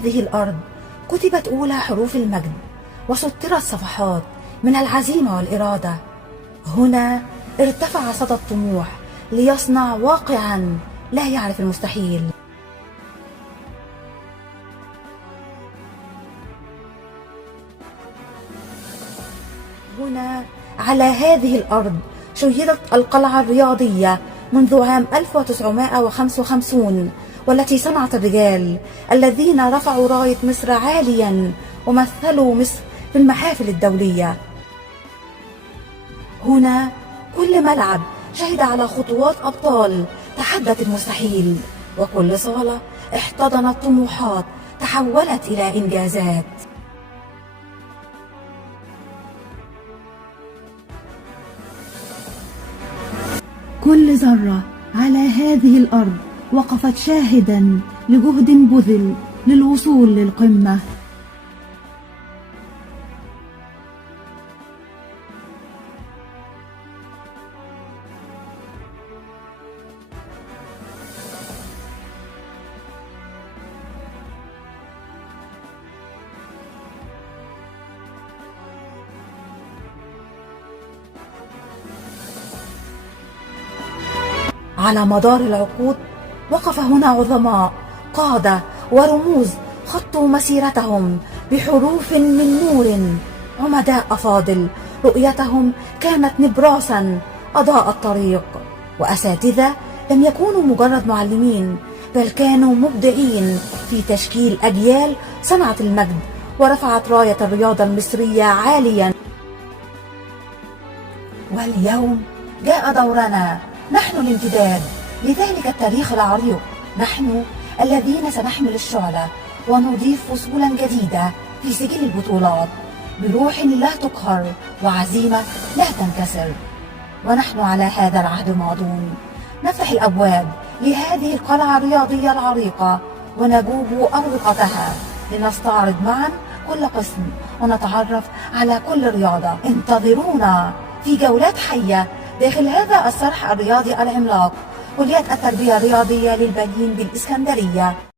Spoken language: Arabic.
هذه الأرض كتبت أولى حروف المجد، وسطرت صفحات من العزيمة والإرادة. هنا ارتفع صدى الطموح ليصنع واقعا لا يعرف المستحيل. هنا على هذه الأرض شيدت القلعة الرياضية منذ عام 1955، والتي صنعت الرجال الذين رفعوا راية مصر عاليا ومثلوا مصر في المحافل الدولية. هنا كل ملعب شهد على خطوات أبطال تحدت المستحيل، وكل صالة احتضنت طموحات تحولت إلى إنجازات. كل ذرة على هذه الأرض وقفت شاهدا لجهد بذل للوصول للقمة. على مدار العقود وقف هنا عظماء قادة ورموز خطوا مسيرتهم بحروف من نور، عمداء أفاضل رؤيتهم كانت نبراسا أضاء الطريق، وأساتذة لم يكونوا مجرد معلمين، بل كانوا مبدعين في تشكيل أجيال صنعت المجد ورفعت راية الرياضة المصرية عاليا. واليوم جاء دورنا نحن الامتداد لذلك التاريخ العريق، نحن الذين سنحمل الشعلة ونضيف فصولا جديدة في سجل البطولات بروح لا تقهر وعزيمة لا تنكسر. ونحن على هذا العهد ماضون، نفتح الأبواب لهذه القلعة الرياضية العريقة ونجوب أروقتها لنستعرض معا كل قسم ونتعرف على كل رياضة. انتظرونا في جولات حية داخل هذا الصرح الرياضي العملاق، كلية التربية الرياضية للبنين بالإسكندرية.